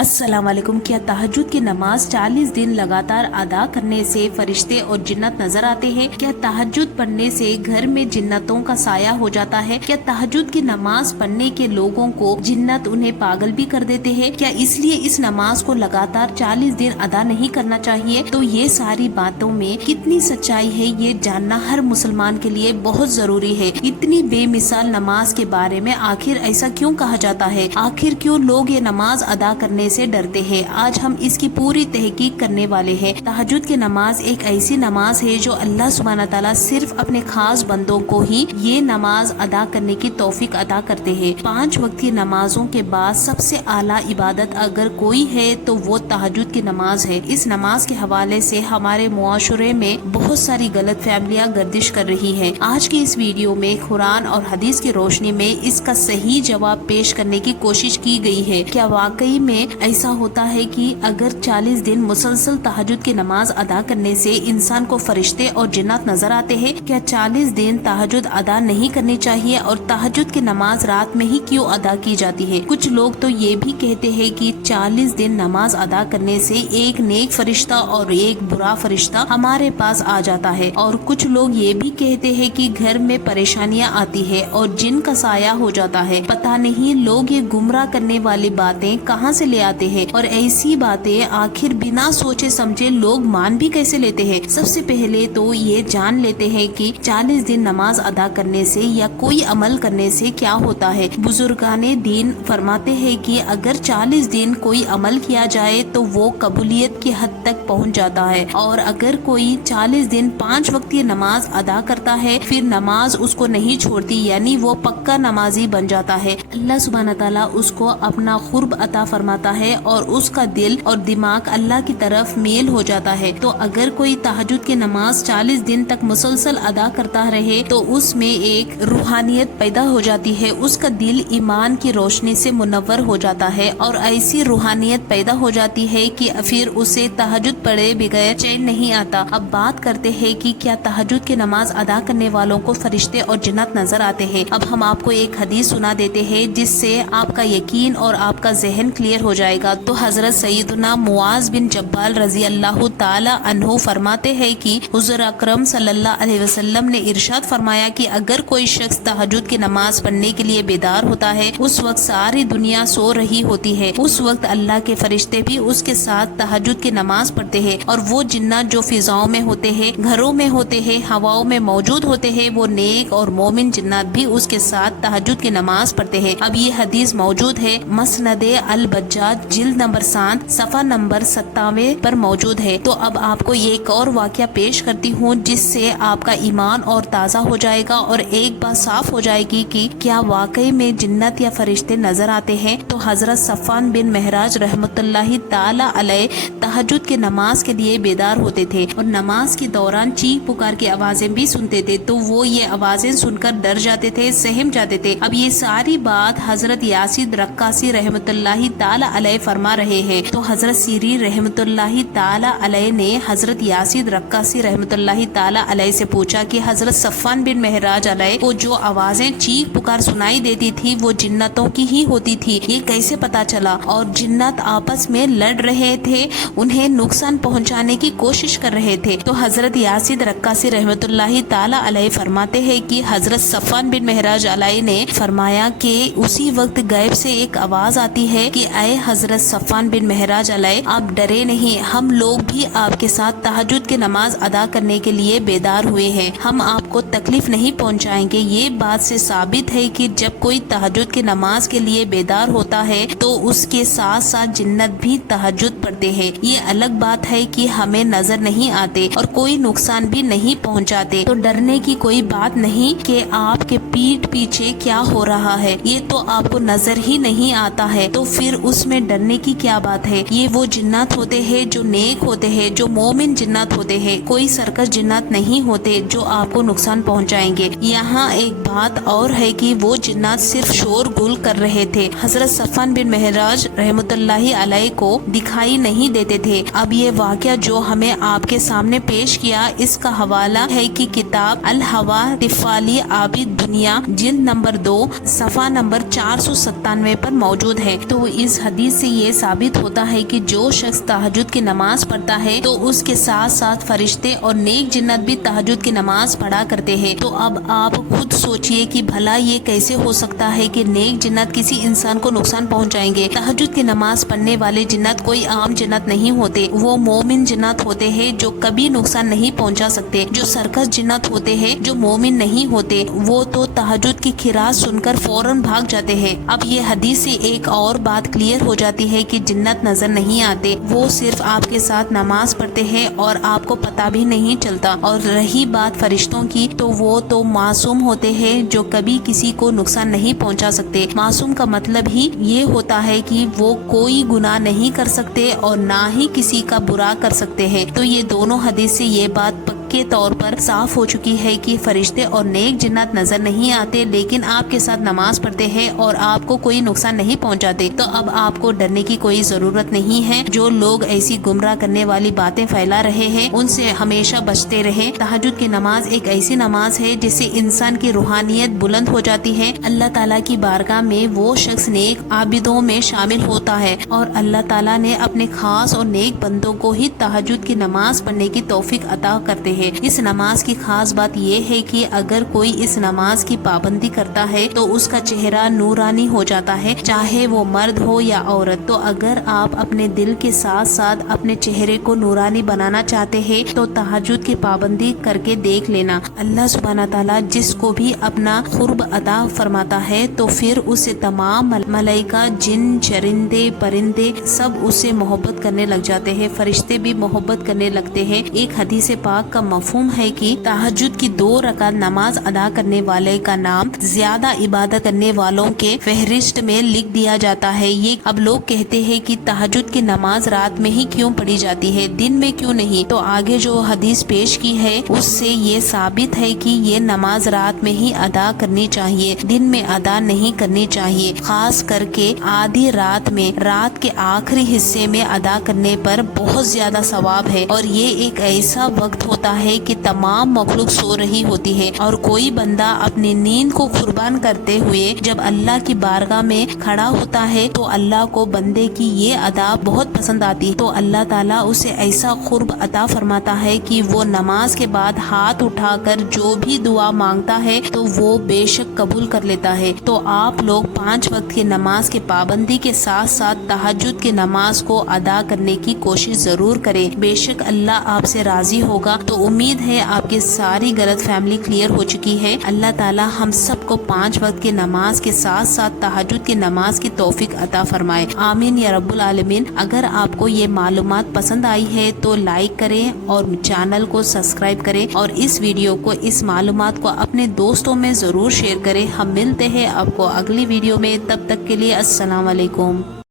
अस्सलाम वालेकुम। क्या तहज्जुद की नमाज 40 दिन लगातार अदा करने से फरिश्ते और जिन्नत नजर आते हैं? क्या तहज्जुद पढ़ने से घर में जिन्नतों का साया हो जाता है? क्या तहज्जुद की नमाज पढ़ने के लोगों को जिन्नत उन्हें पागल भी कर देते हैं? क्या इसलिए इस नमाज को लगातार 40 दिन अदा नहीं करना चाहिए? तो ये सारी बातों में कितनी सच्चाई है ये जानना हर मुसलमान के लिए बहुत जरूरी है। इतनी बेमिसाल नमाज के बारे में आखिर ऐसा क्यों कहा जाता है? आखिर क्यों लोग ये नमाज अदा करने से डरते हैं? आज हम इसकी पूरी तहकीक करने वाले हैं। तहज्जुद की नमाज एक ऐसी नमाज है जो अल्लाह सुब्हानहू तआला सिर्फ अपने खास बंदों को ही ये नमाज अदा करने की तौफीक अदा करते हैं। 5 वक्त की नमाजों के बाद सबसे आला इबादत अगर कोई है तो वो तहज्जुद की नमाज है। इस नमाज के हवाले से हमारे मुआशरे में बहुत सारी गलत फहमियां गर्दिश कर रही है। आज की इस वीडियो में कुरान और हदीस की रोशनी में इसका सही जवाब पेश करने की कोशिश की गई है। क्या वाकई में ऐसा होता है कि अगर 40 दिन मुसलसल तहज्जुद की नमाज अदा करने से इंसान को फरिश्ते और जिन्नात नजर आते हैं? क्या 40 दिन तहज्जुद अदा नहीं करनी चाहिए और तहज्जुद की नमाज रात में ही क्यों अदा की जाती है? कुछ लोग तो ये भी कहते हैं कि 40 दिन नमाज अदा करने से एक नेक फरिश्ता और एक बुरा फरिश्ता हमारे पास आ जाता है। और कुछ लोग ये भी कहते हैं कि घर में परेशानियां आती है और जिन का साया हो जाता है। पता नहीं लोग ये गुमराह करने वाली बातें कहाँ से ले आते हैं और ऐसी बातें आखिर बिना सोचे समझे लोग मान भी कैसे लेते हैं? सबसे पहले तो ये जान लेते हैं कि 40 दिन नमाज अदा करने से या कोई अमल करने से क्या होता है। बुजुर्गाने दीन फरमाते हैं कि अगर 40 दिन कोई अमल किया जाए तो वो कबूलियत की हद तक पहुंच जाता है। और अगर कोई 40 दिन 5 वक्त की नमाज अदा करता है फिर नमाज उसको नहीं छोड़ती, यानी वो पक्का नमाजी बन जाता है। अल्लाह सुब्हानहू तआला उसको अपना खुर्ब अता फरमाता है और उसका दिल और दिमाग अल्लाह की तरफ मेल हो जाता है। तो अगर कोई तहज्जुद की नमाज 40 दिन तक मुसलसल अदा करता रहे तो उसमें एक रूहानियत पैदा हो जाती है। उसका दिल ईमान की रोशनी से मुनव्वर हो जाता है और ऐसी रूहानियत पैदा हो जाती है कि फिर उसे तहज्जुद पढ़े बगैर चैन नहीं आता। अब बात करते हैं कि क्या तहज्जुद की नमाज अदा करने वालों को फरिश्ते और जिन्नत नजर आते हैं? अब हम आपको एक हदीस सुना देते हैं जिससे आपका यकीन और आपका जहन क्लियर हो जाएगा। तो हजरत सैयदना मुआज बिन जब्बाल रजी अल्लाह ताला अन्हु फरमाते हैं कि हुजूर अकरम सल्लल्लाहु अलैहि वसल्लम ने इरशाद फरमाया कि अगर कोई शख्स तहज्जुद की नमाज पढ़ने के लिए बेदार होता है, उस वक्त सारी दुनिया सो रही होती है, उस वक्त अल्लाह के फरिश्ते भी उसके साथ तहज्जुद की नमाज पढ़ते हैं और वो जिन्नात जो फिजाओं में होते हैं, घरों में होते हैं, हवाओं में मौजूद होते हैं, वो नेक और मोमिन जिन्नात भी उसके साथ तहज्जुद की नमाज पढ़ते हैं। अब ये हदीस मौजूद है मसनदे अल बज्जाज जिल्द नंबर 7 सफा नंबर 97 पर मौजूद है। तो अब आपको ये एक और वाकया पेश करती हूँ जिससे आपका ईमान और ताज़ा हो जाएगा और एक बात साफ हो जाएगी कि क्या वाकई में जिन्नत या फरिश्ते नजर आते हैं। तो हजरत सफ़ान बिन महराज रहमतुल्लाहि ताला अलैह तहज्जुद के नमाज के लिए बेदार होते थे और नमाज के दौरान चीख पुकार की आवाजें भी सुनते थे। तो वो ये आवाजें सुनकर डर जाते थे, सहम जाते थे। अब ये सारी बात हजरत यासिद रक्कासी रहमतुल्लाहि ताला अलैह फरमा रहे हैं। तो हजरत सीरी रहमतुल्लाहि ताला अलैह ने हजरत यासिद रक्कासी रहमतुल्लाहि ताला अलैह से पूछा कि हजरत सफ़ान बिन महराज अलैह को जो आवाजें चीख पुकार सुनाई देती थी वो जिन्नतों की ही होती थी, ये कैसे पता चला? और जिन्नत आपस में लड़ रहे थे, उन्हें नुकसान पहुंचाने की कोशिश कर रहे थे। तो हजरत यासिद रक्कासी रहमतुल्लाहि ताला अलैह फरमाते हैं कि हजरत सफ़ान बिन महराज अलैह ने फरमाया कि उसी वक्त गैब से एक आवाज आती है कि ऐ हजरत सफ़ान बिन महराज अलैह, आप डरे नहीं, हम लोग भी आपके साथ तहज्जुद की नमाज अदा करने के लिए बेदार हुए हैं, हम आपको तकलीफ नहीं पहुंचाएंगे। ये बात से साबित है कि जब कोई तहज्जुद की नमाज के लिए बेदार होता है तो उसके साथ साथ जिन्नत भी तहज्जुद पढ़ते हैं। ये अलग बात है कि हमें नजर नहीं आते और कोई नुकसान भी नहीं पहुंचाते, तो डरने की कोई बात नहीं कि आपके पीठ पीछे क्या हो रहा है, ये तो आपको नजर ही नहीं आता है, तो फिर उसमें डरने की क्या बात है। ये वो जिन्नात होते हैं जो नेक होते हैं, जो मोमिन जिन्नात होते हैं, कोई सर्कस जिन्नात नहीं होते जो आपको नुकसान पहुंचाएंगे। यहाँ एक बात और है कि वो जिन्नात सिर्फ शोर गुल कर रहे थे, हजरत सफ़ान बिन महराज रहमतुल्लाहि अलैह को दिखाई नहीं देते थे। अब ये वाकया जो हमें आपके सामने पेश किया, इसका हवाला है कि किताब अल हवा तिफाली आबिद दुनिया जिल्द नंबर 2 सफ़ा नंबर 497 पर मौजूद है। तो इस हदीस हदीस से ये साबित होता है कि जो शख्स तहज्जुद की नमाज पढ़ता है तो उसके साथ साथ फरिश्ते और नेक जिन्नत भी तहज्जुद की नमाज पढ़ा करते हैं। तो अब आप खुद सोचिए कि भला ये कैसे हो सकता है कि नेक जिन्नत किसी इंसान को नुकसान पहुंचाएंगे। तहज्जुद की नमाज पढ़ने वाले जिन्नत कोई आम जिन्नत नहीं होते, वो मोमिन जिन्नत होते हैं जो कभी नुकसान नहीं पहुंचा सकते। जो सर्कस जिन्नत होते हैं जो मोमिन नहीं होते, वो तो तहज्जुद की खिरात सुनकर फौरन भाग जाते हैं। अब ये हदीस से एक और बात क्लियर हो जाती है कि जिन्नत नजर नहीं आते, वो सिर्फ आपके साथ नमाज पढ़ते हैं और आपको पता भी नहीं चलता। और रही बात फरिश्तों की, तो वो तो मासूम होते हैं जो कभी किसी को नुकसान नहीं पहुंचा सकते। मासूम का मतलब ही ये होता है कि वो कोई गुनाह नहीं कर सकते और ना ही किसी का बुरा कर सकते हैं। तो ये दोनों हदीस से ये बात के तौर पर साफ हो चुकी है कि फरिश्ते और नेक जिन्नत नजर नहीं आते, लेकिन आपके साथ नमाज पढ़ते हैं और आपको कोई नुकसान नहीं पहुंचाते। तो अब आपको डरने की कोई जरूरत नहीं है। जो लोग ऐसी गुमराह करने वाली बातें फैला रहे हैं उनसे हमेशा बचते रहे। तहज्जुद की नमाज एक ऐसी नमाज है जिससे इंसान की रूहानियत बुलंद हो जाती है। अल्लाह ताला की बारगाह में वो शख्स नेक आबिदों में शामिल होता है और अल्लाह ताला ने अपने खास और नेक बंदों को ही तहज्जुद की नमाज पढ़ने की तौफीक अता करते हैं। इस नमाज की खास बात यह है कि अगर कोई इस नमाज की पाबंदी करता है तो उसका चेहरा नूरानी हो जाता है, चाहे वो मर्द हो या औरत। तो अगर आप अपने दिल के साथ साथ अपने चेहरे को नूरानी बनाना चाहते हैं तो तहज्जुद की पाबंदी करके देख लेना। अल्लाह सुब्हाना ताला जिसको भी अपना खुर्ब अता फरमाता है तो फिर उससे तमाम मलाइका, जिन, चरिंदे, परिंदे सब उससे मोहब्बत करने लग जाते हैं। फरिश्ते भी मोहब्बत करने लगते हैं। एक हदीस पाक का मफहूम है कि तहज्जुद की 2 रकात नमाज अदा करने वाले का नाम ज्यादा इबादत करने वालों के फहरिस्त में लिख दिया जाता है। ये अब लोग कहते हैं कि तहज्जुद की नमाज रात में ही क्यों पढ़ी जाती है, दिन में क्यों नहीं? तो आगे जो हदीस पेश की है उससे ये साबित है कि ये नमाज रात में ही अदा करनी चाहिए, दिन में अदा नहीं करनी चाहिए। खास करके आधी रात में, रात के आखिरी हिस्से में अदा करने पर बहुत ज्यादा सवाब है। और ये एक ऐसा वक्त होता है कि तमाम मखलूक सो रही होती है और कोई बंदा अपनी नींद को कुर्बान करते हुए जब अल्लाह की बारगाह में खड़ा होता है तो अल्लाह को बंदे की ये अदा बहुत पसंद आती है। तो अल्लाह ताला उसे ऐसा कुर्ब अता फरमाता है कि वो नमाज के बाद हाथ उठाकर जो भी दुआ मांगता है तो वो बेशक कबूल कर लेता है। तो आप लोग 5 वक्त की नमाज के पाबंदी के साथ साथ तहज्जुद की नमाज को अदा करने की कोशिश जरूर करें। बेशक अल्लाह आपसे राजी होगा। तो उम्मीद है आपकी सारी गलत फहमी क्लियर हो चुकी है। अल्लाह ताला हम सबको 5 वक्त की नमाज के साथ साथ तहज्जुद की नमाज की तौफीक अता फरमाए। आमीन या रब्बुल आलमीन। अगर आपको ये मालूमात पसंद आई है तो लाइक करें और चैनल को सब्सक्राइब करें और इस वीडियो को, इस मालूमात को अपने दोस्तों में जरूर शेयर करें। हम मिलते हैं आपको अगली वीडियो में, तब तक के लिए अस्सलाम वालेकुम।